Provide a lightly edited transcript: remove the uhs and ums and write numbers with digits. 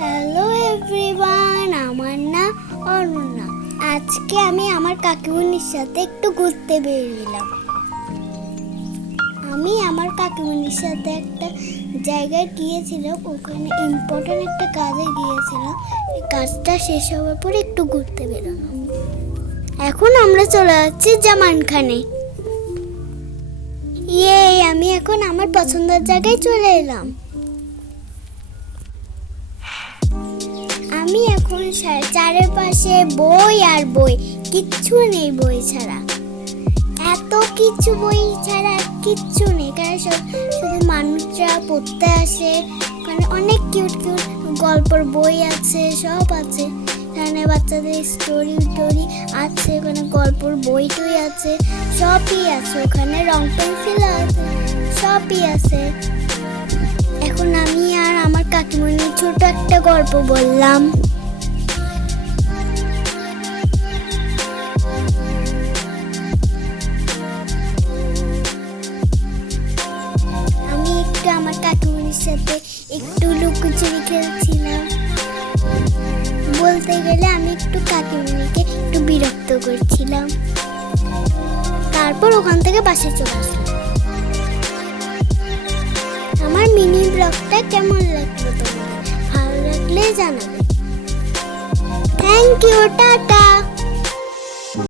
Hello everyone, আমার নাম অরুণা। আজকে আমি আমার কাকিমুনির সাথে একটু ঘুরতে বেরিয়েছিলাম। আমি আমার কাকিমুনির সাথে একটা জায়গায় গিয়েছিলাম, ওখানে ইম্পর্টেন্ট একটা কাজে গিয়েছিলাম। এই কাজটা শেষ হওয়ার পরে একটু ঘুরতে বেরোলাম। এখন আমরা চলে যাচ্ছি জামানখানে। আমি এখন আমার পছন্দের জায়গায় চলে এলাম। আমি এখন চারপাশে বই আর বই, কিচ্ছু নেই বই ছাড়া। এত কিছু বই ছাড়া কিচ্ছু নেই, কারণ শুধু মানুষরা পড়তে আসে। ওখানে অনেক কিউট কিউট গল্পের বই আছে, সব আছে। এখানে বাচ্চাদের স্টোরি আছে, ওখানে গল্পের বই টই আছে, সবই আছে। ওখানে রং পেন্সিল আছে, সবই আছে। এখন আমি আর আমার কাকিমণি ছোট একটা গল্প বললাম। আমি একটু আমার কাকিমণির সাথে একটু লুকোচুরি খেলছিলাম। বলতে গেলে আমি একটু কাকিমণিকে একটু বিরক্ত করছিলাম। তারপর ওখান থেকে বাসে চলে আসলাম। আমার মিনি ব্লগটা কেমন লাগলো তোমাদের? ভালো লাগলে জানাবে। Thank you, tata.